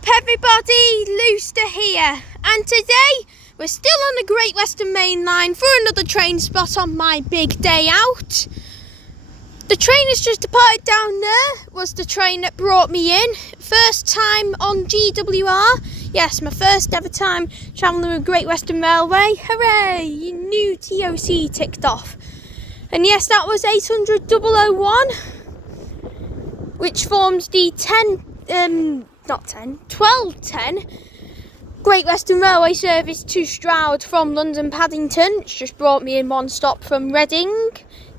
up everybody, Looster here, and today we're still on the Great Western Main Line for another train spot on my big day out. The train has just departed. Down there was the train that brought me in. First time on GWR, yes, my first ever time travelling with Great Western Railway. Hooray, new TOC ticked off. And yes, that was 800 001, which forms the 1210 Great Western Railway service to Stroud from London Paddington. It's just brought me in one stop from Reading.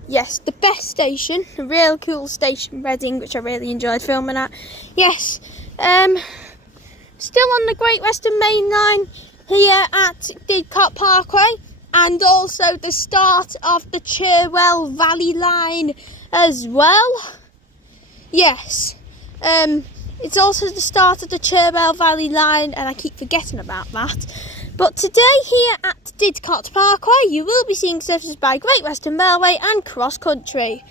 Yes, the best station, a real cool station, Reading, which I really enjoyed filming at. Yes, still on the Great Western Main Line here at Didcot Parkway, and also the start of the Cherwell Valley Line as well. Yes, it's also the start of the Cherwell Valley Line, and I keep forgetting about that. But today here at Didcot Parkway, you will be seeing services by Great Western Railway and cross country.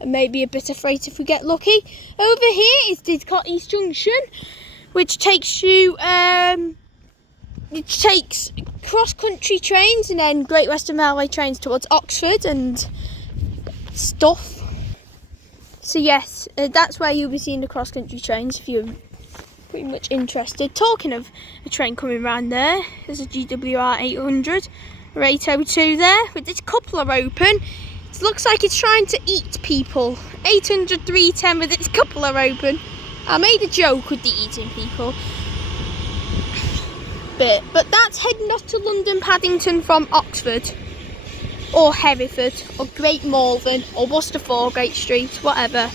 And maybe a bit of freight if we get lucky. Over here is Didcot East Junction, which takes you, it takes cross country trains and then Great Western Railway trains towards Oxford and stuff. So yes, that's where you'll be seeing the cross country trains if you're pretty much interested. Talking of a train coming round there, there's a GWR 800 or 802 there with its coupler open. It looks like it's trying to eat people. 800 310 with its coupler open. I made a joke with the eating people bit, but that's heading off to London Paddington from Oxford or Hereford or Great Malvern or Worcester Foregate Street, whatever.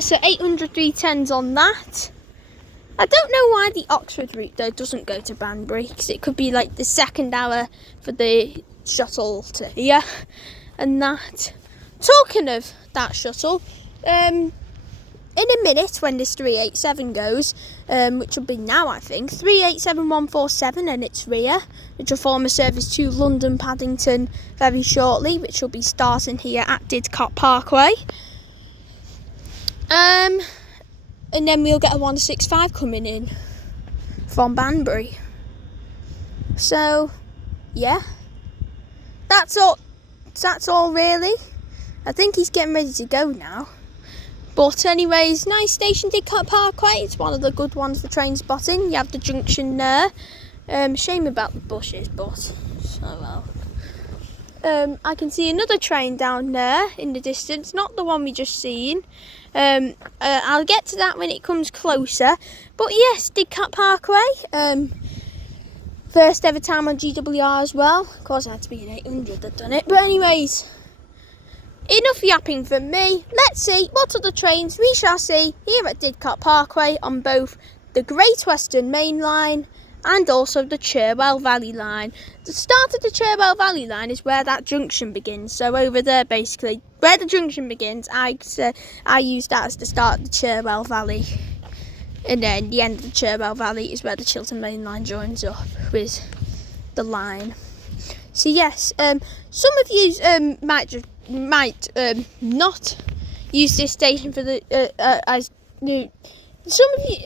So 800 310's on that. I don't know why the Oxford route though doesn't go to Banbury, because it could be like the second hour for the shuttle to here and that. Talking of that shuttle, in a minute when this 387 goes, which will be now I think, 387147 and its rear, which will form a service to London Paddington very shortly, which will be starting here at Didcot Parkway. And then we'll get a 165 coming in from Banbury. So yeah, that's all really. I think he's getting ready to go now. But anyways, nice station, Didcot Parkway. It's one of the good ones for train spotting. You have the junction there. Shame about the bushes, but oh well. I can see another train down there in the distance, not the one we just seen. I'll get to that when it comes closer. But yes, Didcot Parkway. First ever time on GWR as well. Of course, I had to be an 800 that done it. But anyways, enough yapping from me. Let's see what other trains we shall see here at Didcot Parkway on both the Great Western Main Line and also the Cherwell Valley Line. The start of the Cherwell Valley Line is where that junction begins. So over there, basically, where the junction begins, I use that as the start of the Cherwell Valley. And then the end of the Cherwell Valley is where the Chiltern Main Line joins up with the line. So yes, some of you might not use this station for the as new. Some of you,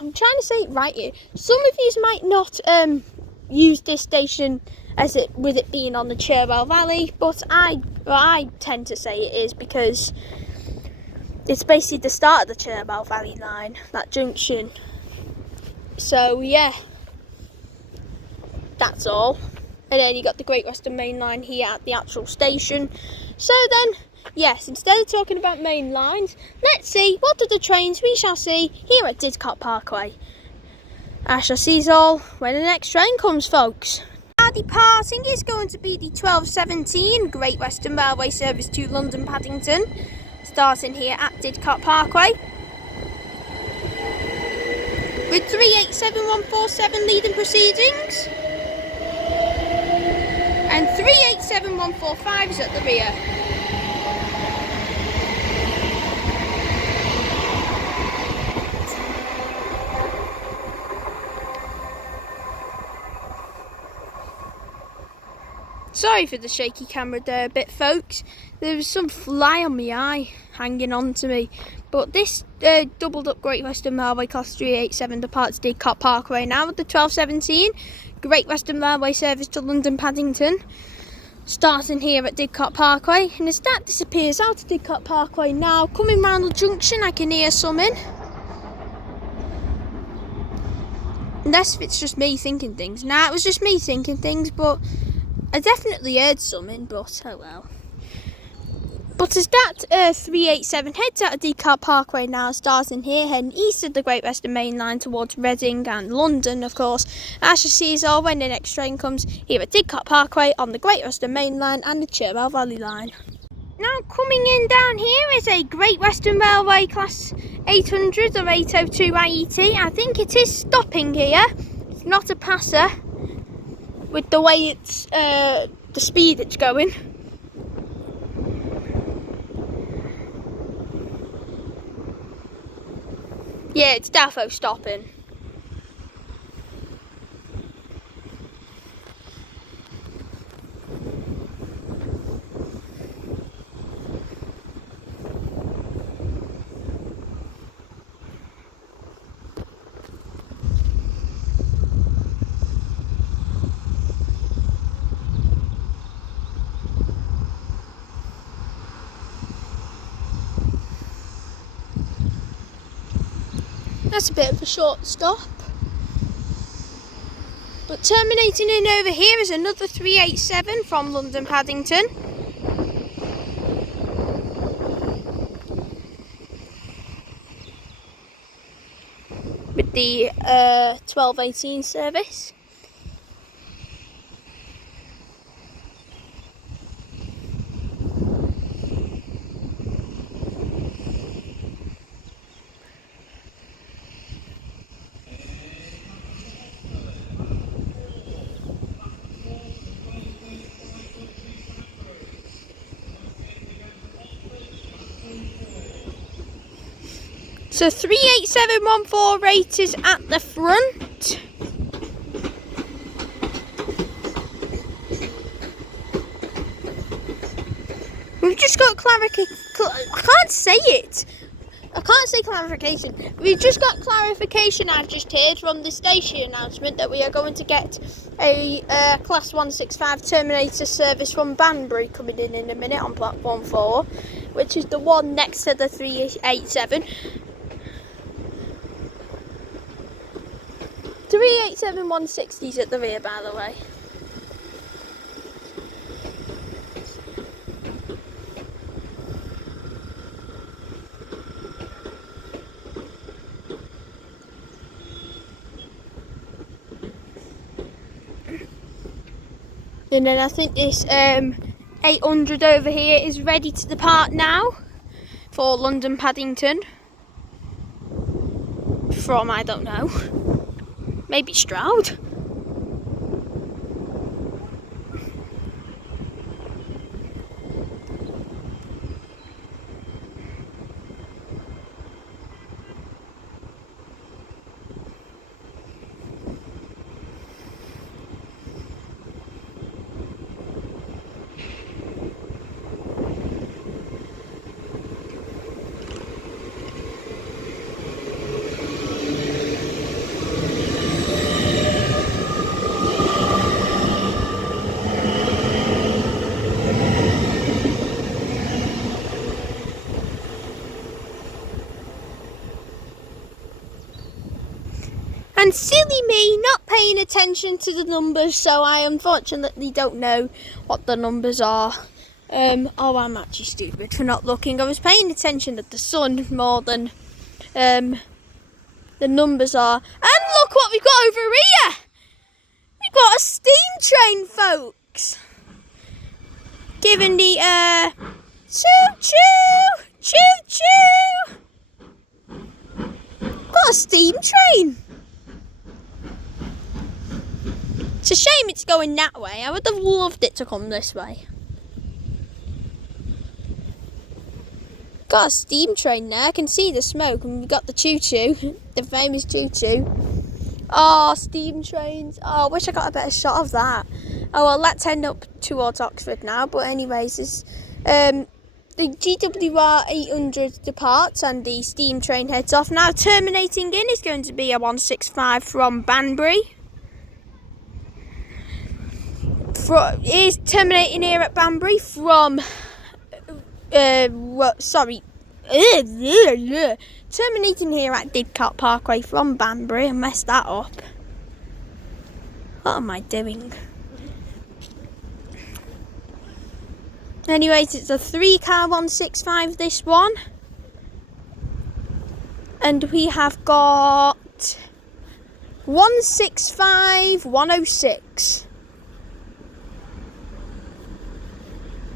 I'm trying to say it right here. Some of you might not use this station as it with it being on the Cherwell Valley, but I tend to say it is because it's basically the start of the Cherwell Valley Line, that junction. So yeah, that's all. And then you got the Great Western Main Line here at the actual station. So then, yes, instead of talking about main lines, let's see what other trains we shall see here at Didcot Parkway. I shall see you all when the next train comes, folks. Our departing is going to be the 1217 Great Western Railway service to London Paddington, starting here at Didcot Parkway, with 387147 leading proceedings. And 387145 is at the rear. Sorry for the shaky camera there a bit, folks. There was some fly on my eye hanging on to me. But this doubled up Great Western Railway Class 387 departs Didcot Parkway now with the 1217. Great Western Railway service to London Paddington. Starting here at Didcot Parkway. And as that disappears out of Didcot Parkway now, coming round the junction I can hear something. Unless if it's just me thinking things. Nah, it was just me thinking things, but I definitely heard something, but oh well. But as that 387 heads out of Didcot Parkway now, starting here, heading east of the Great Western Main Line towards Reading and London, of course, as you see is all when the next train comes here at Didcot Parkway on the Great Western Main Line and the Cherwell Valley Line. Now coming in down here is a Great Western Railway Class 800 or 802 IET. I think it is stopping here. It's not a passer with the way it's, the speed it's going. Yeah, it's defo stopping. That's a bit of a short stop. But terminating in over here is another 387 from London Paddington. With the 1218 service. So 38714 rate is at the front. We've just got I can't say it. I can't say clarification. We've just got clarification I've just heard from the station announcement that we are going to get a Class 165 Terminator service from Banbury coming in a minute on platform 4, which is the one next to the 387. 387 160s at the rear, by the way. And then I think this 800 over here is ready to depart now for London Paddington from, I don't know, maybe Stroud. And silly me not paying attention to the numbers, so I unfortunately don't know what the numbers are. Oh, I'm actually stupid for not looking. I was paying attention to the sun more than the numbers are. And look what we've got over here! We've got a steam train, folks! Giving the choo-choo! Choo-choo! Got a steam train! It's a shame it's going that way. I would have loved it to come this way. Got a steam train there. I can see the smoke, and we've got the choo-choo, the famous choo-choo. Oh, steam trains. Oh, I wish I got a better shot of that. Oh well, let's head up towards Oxford now. But anyways, this, the GWR 800 departs and the steam train heads off. Now terminating in is going to be a 165 from Banbury. Is terminating here at Banbury from terminating here at Didcot Parkway from Banbury. I messed that up. What am I doing? Anyways, it's a 3-car 165, this one. And we have got 165 106.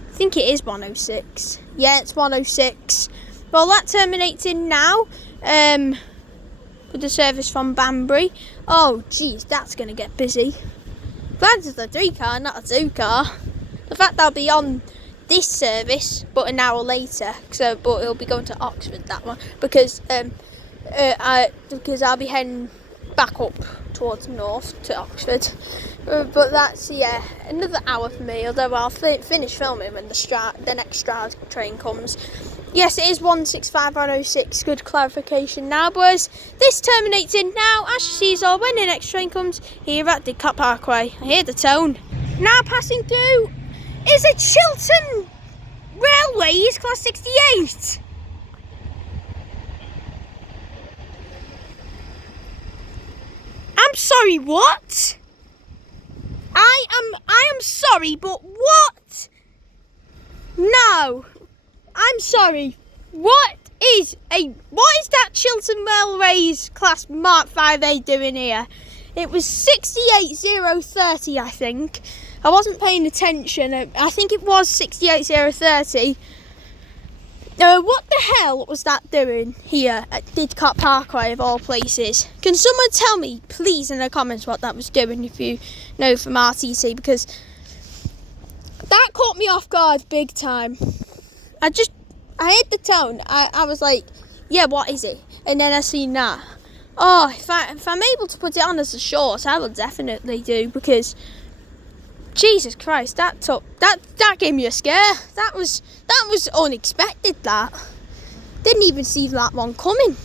I think it is 106. Yeah, it's 106. Well, that terminates in now with the service from Banbury. Oh, geez, that's going to get busy. Glad it's a 3-car, not a 2-car. The fact I'll be on this service, but an hour later. But it'll be going to Oxford, that one, because I'll be heading back up towards north to Oxford. But that's, yeah, another hour for me, although I'll finish filming when the next Stroud train comes. Yes, it is 165 106. Good clarification now, boys. This terminates in now. As you see, so when the next train comes here at Didcot Parkway. I hear the tone. Now passing through is a Chiltern Railways Class 68. I'm sorry, what? I am sorry, but what? No. I'm sorry. What is that Chiltern Railways Class Mark 5A doing here? It was 68030, I think. I wasn't paying attention. I think it was 68030. What the hell was that doing here at Didcot Parkway of all places? Can someone tell me, please, in the comments what that was doing if you know from RTC, because that caught me off guard big time. I heard the tone. I was like, yeah, what is it? And then I seen that. Oh, if I'm able to put it on as a short, I will definitely do, because Jesus Christ, that gave me a scare. That was unexpected. That didn't even see that one coming.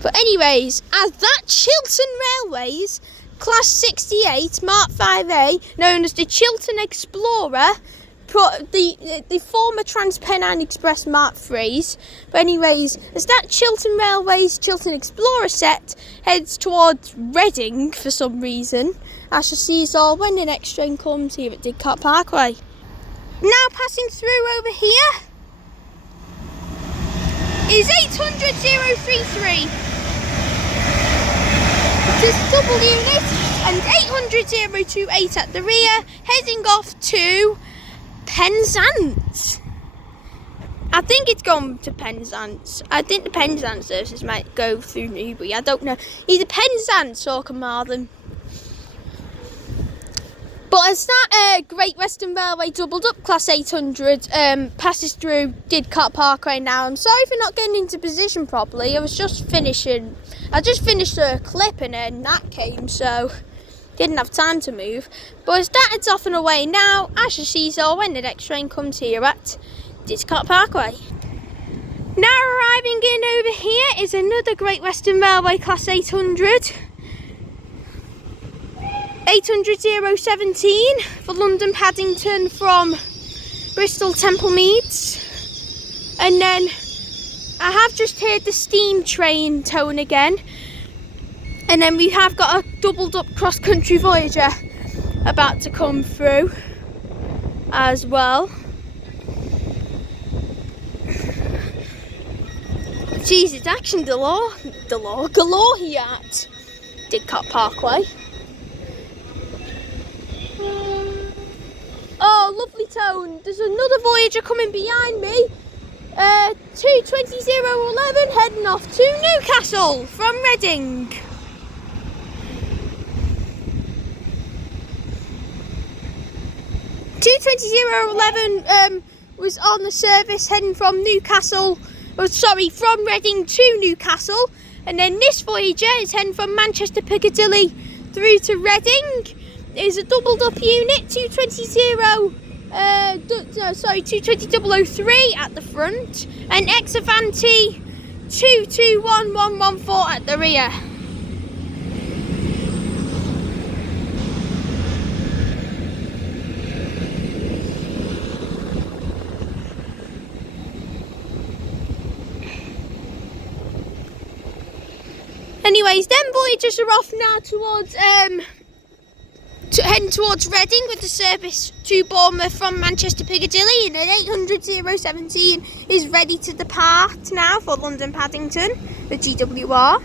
But anyways, as that Chiltern Railways Class 68 Mark 5A, known as the Chiltern Explorer, the former Trans-Pennine Express Mark 3s. But anyways, as that Chiltern Railways Chiltern Explorer set heads towards Reading for some reason, I shall see us all when the next train comes here at Didcot Parkway. Now passing through over here is 800-033. It is double unit, and 800-028 at the rear, heading off to Penzance. I think it's gone to Penzance. I think the Penzance services might go through Newbury. I don't know. Either Penzance or Carmarthen. But as that Great Western Railway doubled up Class 800 passes through Didcot Parkway now, I'm sorry for not getting into position properly. I just finished a clip and then that came, so didn't have time to move. But as that heads off and away now, as you see so when the next train comes here at Didcot Parkway. Now arriving in over here is another Great Western Railway Class 800. 800-017 for London Paddington from Bristol Temple Meads. And then I have just heard the steam train tone again. And then we have got a doubled up cross-country Voyager about to come through as well. Jeez, it's action galore here at Didcot Parkway. Oh, lovely tone. There's another Voyager coming behind me. 220-011 heading off to Newcastle from Reading. 220-011 was on the service heading from from Reading to Newcastle. And then this Voyager is heading from Manchester Piccadilly through to Reading is a doubled up unit, 220003 at the front, and Exavanti 221114 at the rear. Anyways, them voyagers are off now towards heading towards Reading with the service to Bournemouth from Manchester Piccadilly, and an 800-017 is ready to depart now for London Paddington, the GWR.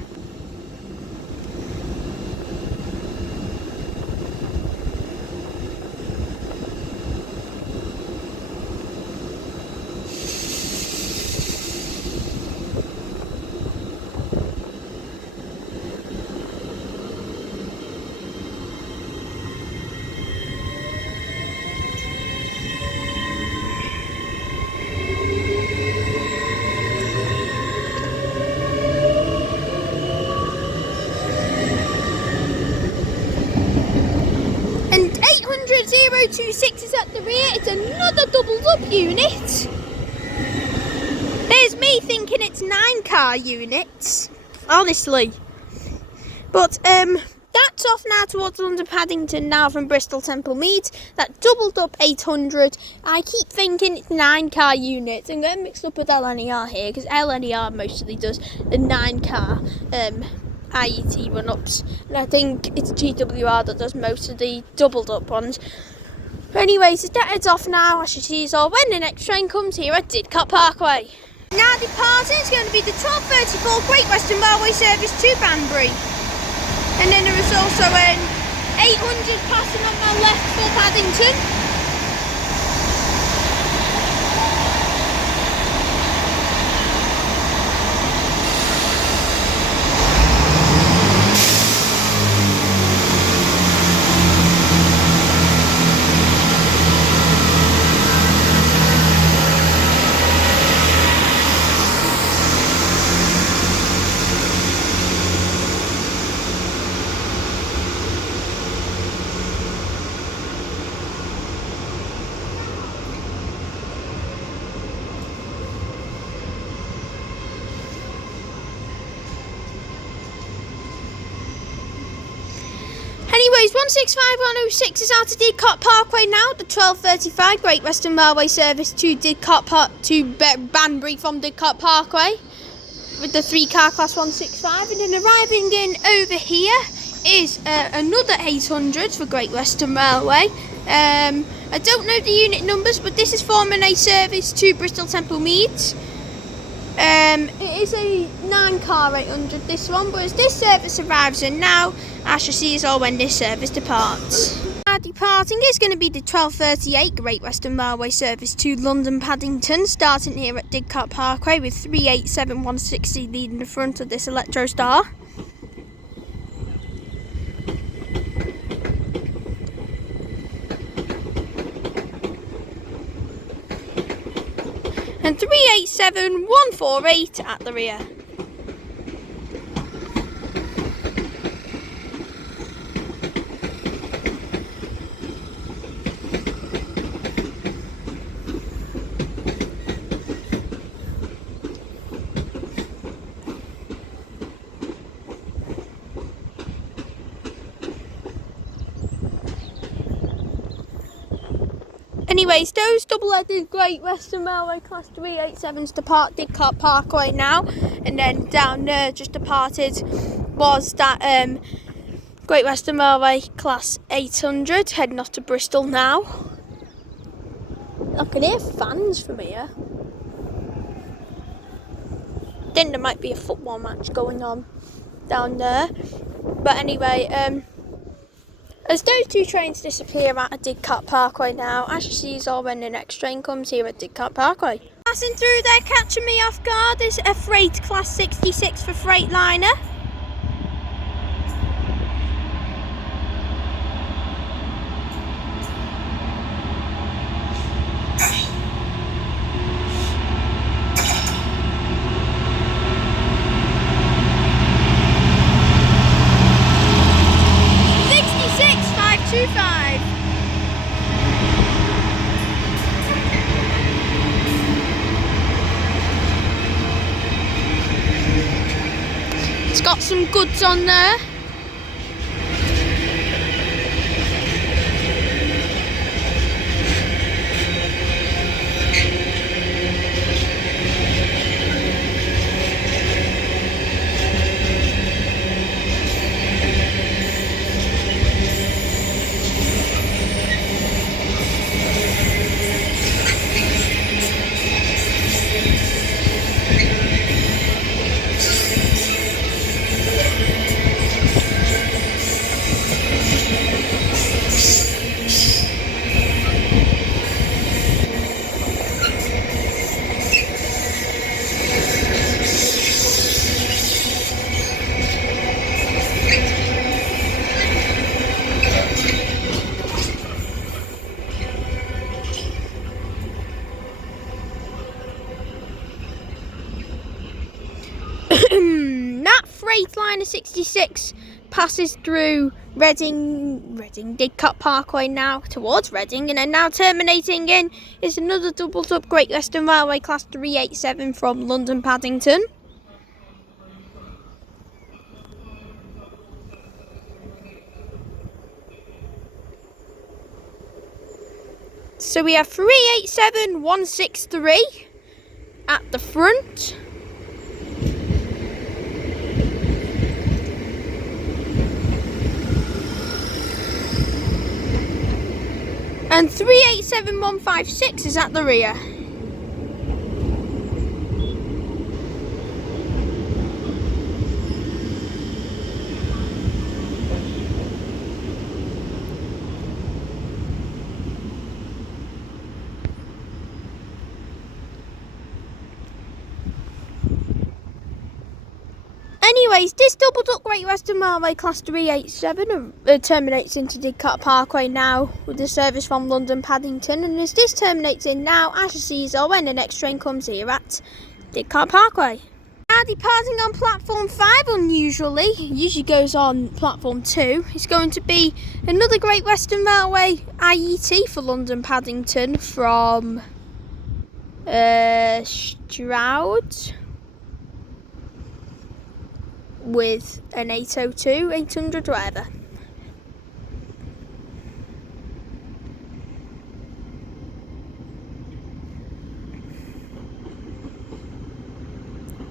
And 800-026 is at the rear. It's another doubled up unit. There's me thinking it's 9-car units, honestly. But that's off now towards London Paddington now from Bristol Temple Meads. That doubled up 800. I keep thinking it's 9-car units. I'm getting mixed up with LNER here because LNER mostly does the 9-car IET run-ups, and I think it's GWR that does most of the doubled up ones. Anyways, that heads off now. I should see you all when the next train comes here at Didcot Parkway. Now departing is going to be the 1234 Great Western Railway service to Banbury, and then there is also an 800 passing on my left for Paddington. Anyways, 165106 is out to Didcot Parkway now. The 1235 Great Western Railway service to Banbury from Didcot Parkway with the 3-car class 165, and then arriving in over here is another 800 for Great Western Railway. I don't know the unit numbers, but this is forming a service to Bristol Temple Meads. It is a 9-car 800 this one, but as this service arrives in now, I shall see us all when this service departs. Our departing is going to be the 1238 Great Western Railway service to London Paddington, starting here at Didcot Parkway with 387160 leading the front of this Electro Star. And 387148 at the rear. Anyways, those double-headed Great Western Railway Class 387s depart Didcot Parkway now, and then down there just departed was that Great Western Railway Class 800 heading off to Bristol now. I can hear fans from here. I think there might be a football match going on down there, but anyway, as those two trains disappear out of Didcot Parkway now, I shall see you all when the next train comes here at Didcot Parkway. Passing through there, catching me off guard, is a Freight Class 66 for Freightliner. goods on there. That Freightliner 66 passes through Didcot Parkway now towards Reading, and then now terminating in is another doubled up Great Western Railway Class 387 from London Paddington. So we have 387163 at the front. And 387156 is at the rear. Anyways, this doubled up Great Western Railway Class 387 terminates into Didcot Parkway now with the service from London Paddington, and as this terminates in now, as you see, so when the next train comes here at Didcot Parkway. Now departing on platform 5 unusually, it usually goes on platform 2, it's going to be another Great Western Railway IET for London Paddington from Stroud, with an 802, 800, whatever.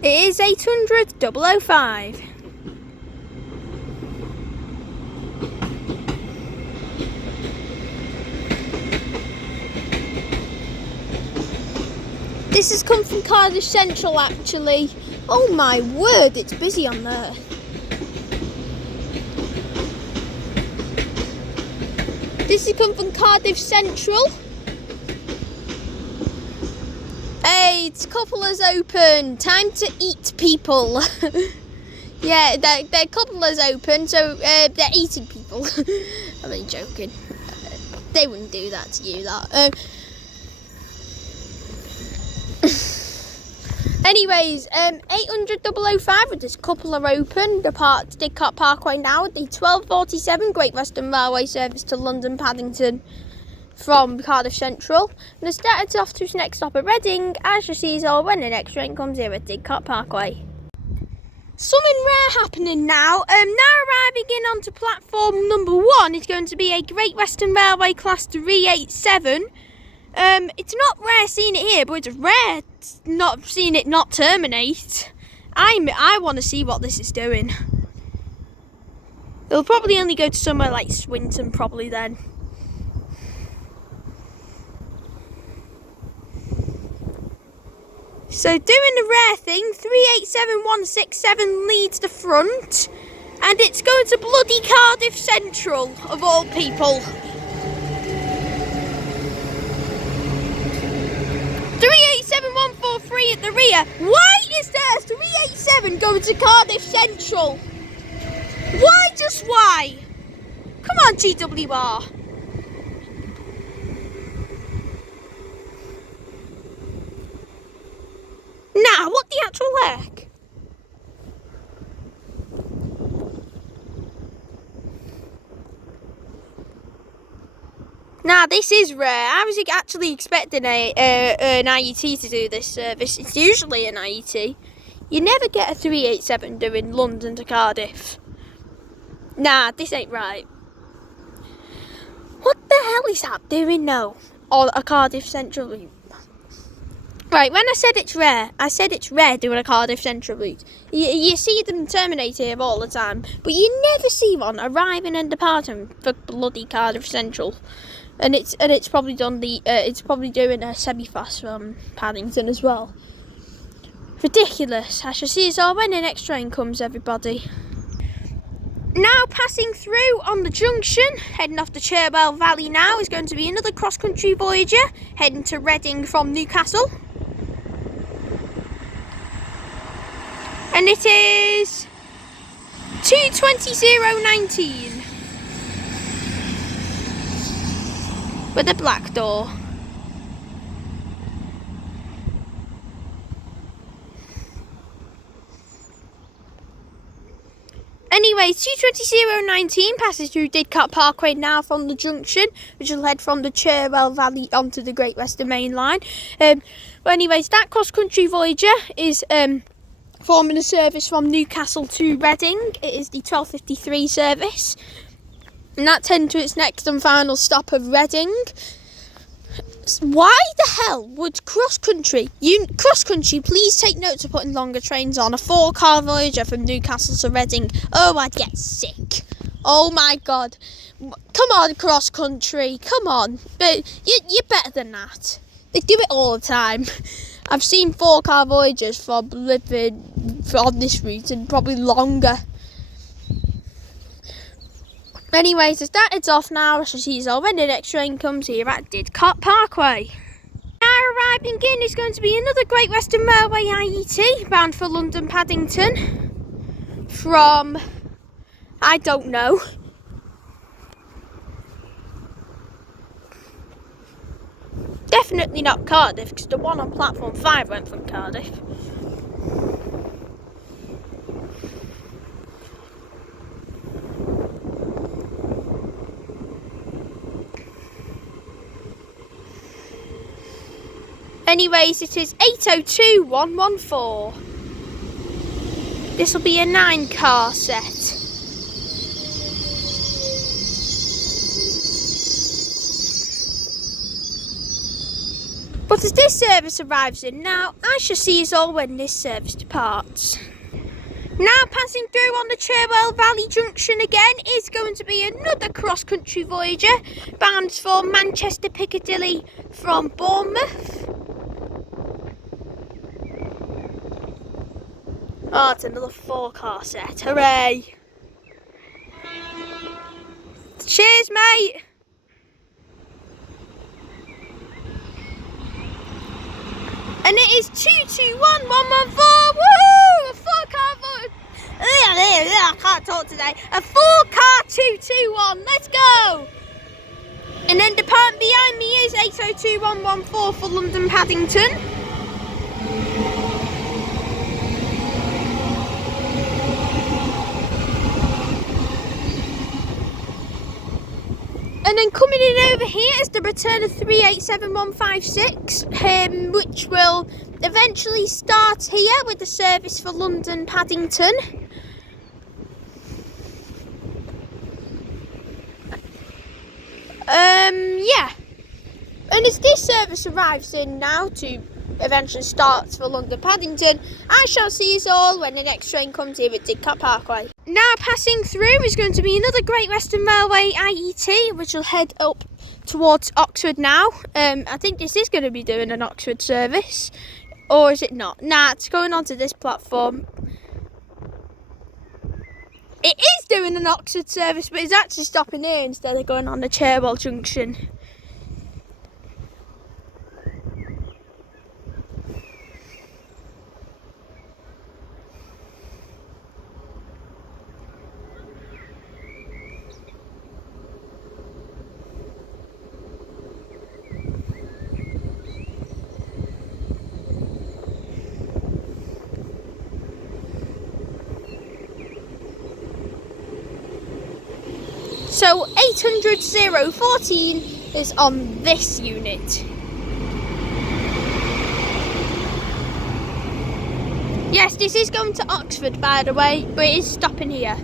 It is 800 005. This has come from Cardiff Central actually. Oh my word, it's busy on there. This has come from Cardiff Central. Hey, it's Coupler's open. Time to eat, people. Yeah, their Coupler's open, so they're eating people. I'm only joking. They wouldn't do that to you, that. Anyways, 800 005 with this Coupler open. Depart Didcot Parkway now with the 1247 Great Western Railway service to London Paddington from Cardiff Central. And it started off to its next stop at Reading, as you see all when the next train comes here at Didcot Parkway. Something rare happening now. Now arriving in onto platform number 1 is going to be a Great Western Railway Class 387. It's not rare seeing it here, but it's rare not seeing it not terminate. I want to see what this is doing. It'll probably only go to somewhere like Swinton, probably then. So doing the rare thing, 387167 leads the front, and it's going to bloody Cardiff Central, of all people. 387143 at the rear. Why is there a 387 going to Cardiff Central? Why, just why? Come on, GWR. Nah, what the actual heck? Nah, this is rare. I was actually expecting an IET to do this service. It's usually an IET. You never get a 387 doing London to Cardiff. Nah, this ain't right. What the hell is that doing now? Or a Cardiff Central route? Right, when I said it's rare doing a Cardiff Central route. You see them terminate here all the time, but you never see one arriving and departing for bloody Cardiff Central. And it's probably done it's probably doing a semi-fast from Paddington as well. Ridiculous. I shall see us all when the next train comes, everybody. Now passing through on the junction, heading off the Cherwell Valley now, is going to be another cross-country Voyager, heading to Reading from Newcastle. And it is 2:20:19 with a black door. Anyway, 2:20:19 passes through Didcot Parkway now from the junction, which will head from the Cherwell Valley onto the Great Western Main Line. But anyways, that cross-country Voyager is forming a service from Newcastle to Reading. It is the 12:53 service, and that's heading to its next and final stop of Reading. Why the hell would cross-country, please take note of putting longer trains on. A 4-car Voyager from Newcastle to Reading. Oh, I'd get sick. Oh my God. Come on, cross-country, come on. But you're better than that. They do it all the time. I've seen 4-car Voyagers from this route and probably longer. Anyways, as that is off now, I shall see you all when the next train comes here at Didcot Parkway. Now arriving in is going to be another Great Western Railway IET bound for London Paddington from, I don't know. Definitely not Cardiff, because the one on platform 5 went from Cardiff. Anyways, it is 8:02:114. This will be a 9-car set. But as this service arrives in now, I shall see us all when this service departs. Now passing through on the Cherwell Valley Junction again is going to be another cross-country Voyager bound for Manchester Piccadilly from Bournemouth. Oh, it's another 4-car set. Hooray! Cheers, mate! And it is 2:21:114. Woo! A 4-car Voyager. I can't talk today. A 4-car 221. Let's go! And then departing behind me is 8:02:114 for London Paddington. And then coming in over here is the return of 387:156, which will eventually start here with the service for London Paddington. Yeah. And as this service arrives in now to eventually start for London Paddington, I shall see you all when the next train comes here at Didcot Parkway. Now passing through is going to be another Great Western Railway IET, which will head up towards Oxford now. I think this is going to be doing an Oxford service, or is it not? Nah, it's going onto this platform. It is doing an Oxford service, but it's actually stopping here instead of going on the Cherwell Junction. So 800:014 is on this unit. Yes, this is going to Oxford, by the way, but it is stopping here.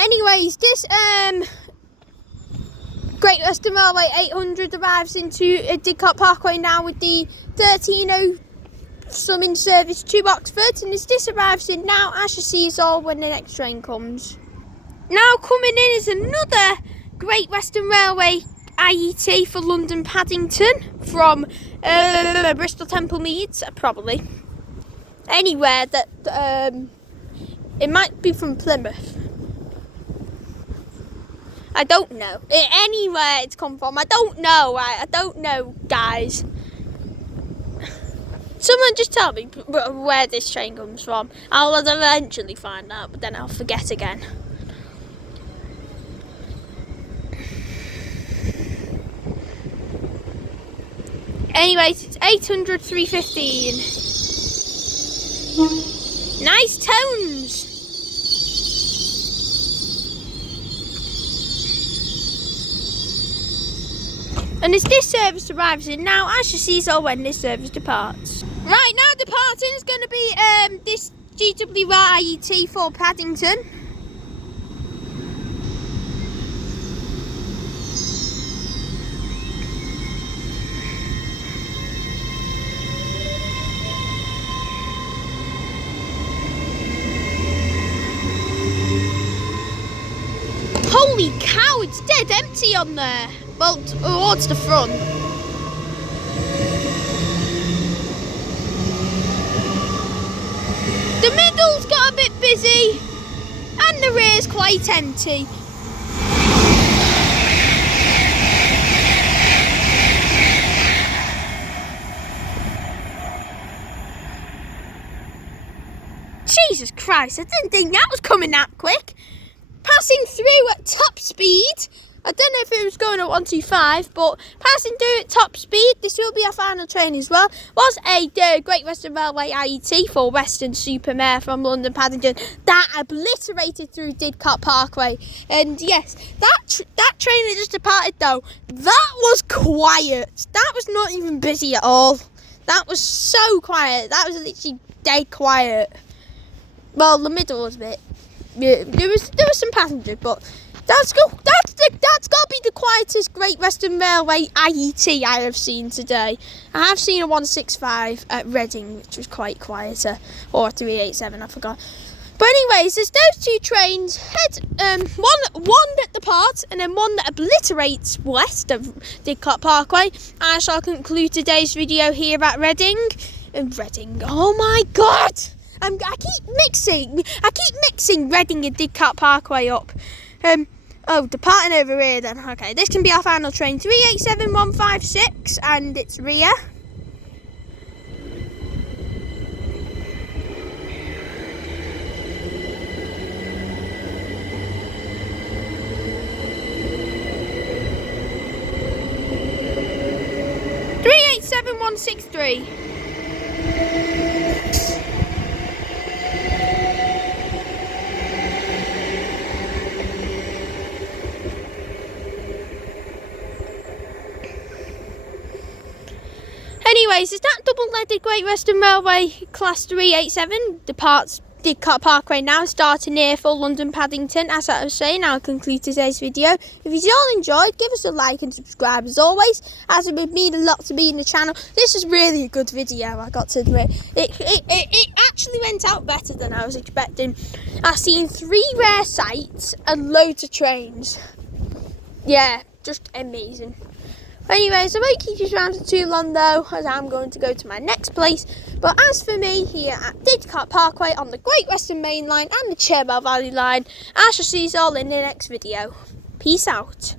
Anyways, this Great Western Railway 800 arrives into Didcot Parkway now with the 13:00 something service to Oxford, and as this arrives in now, I shall see us all when the next train comes. Now coming in is another Great Western Railway IET for London Paddington from Bristol Temple Meads, probably anywhere that it might be from Plymouth. I don't know. Anywhere it's come from. I don't know. I don't know, guys. Someone just tell me where this train comes from. I'll eventually find out, but then I'll forget again. Anyways, it's 800 315. Nice tones. And as this service arrives in now, I shall see so when this service departs. Right, now departing is going to be this GWML IET for Paddington. Holy cow, it's dead empty on there. Well, towards the front. The middle's got a bit busy, and the rear's quite empty. Jesus Christ, I didn't think that was coming that quick. Passing through at top speed. I don't know if it was going at 125, but passing through at top speed, this will be our final train as well, was a Great Western Railway IET for Western Supermare from London Paddington that obliterated through Didcot Parkway. And yes, that train that just departed though, that was quiet. That was not even busy at all. That was so quiet. That was literally dead quiet. Well, the middle was a bit. Yeah, there was some passengers, but that's got to be the quietest Great Western Railway IET I have seen today. I have seen a 165 at Reading, which was quite quieter, or a 387, I forgot. But anyways, there's those two trains. One that departs and then one that obliterates west of Didcot Parkway. I shall conclude today's video here at Reading. Reading. Oh my God! I keep mixing Reading and Didcot Parkway up. Departing over here then. Okay, this can be our final train. 387156, and it's rear. .387.163. Anyways, is that double-legged Great Western Railway Class 387 departs Didcot Parkway now, starting here for London Paddington. As I was saying, I'll conclude today's video. If you all enjoyed, give us a like and subscribe as always, as it would mean a lot to me in the channel. This is really a good video, I got to admit. It actually went out better than I was expecting. I've seen 3 rare sights and loads of trains. Yeah, just amazing. Anyways, I won't keep you around for too long though, as I'm going to go to my next place. But as for me here at Didcot Parkway on the Great Western Main Line and the Cherwell Valley Line, I shall see you all in the next video. Peace out.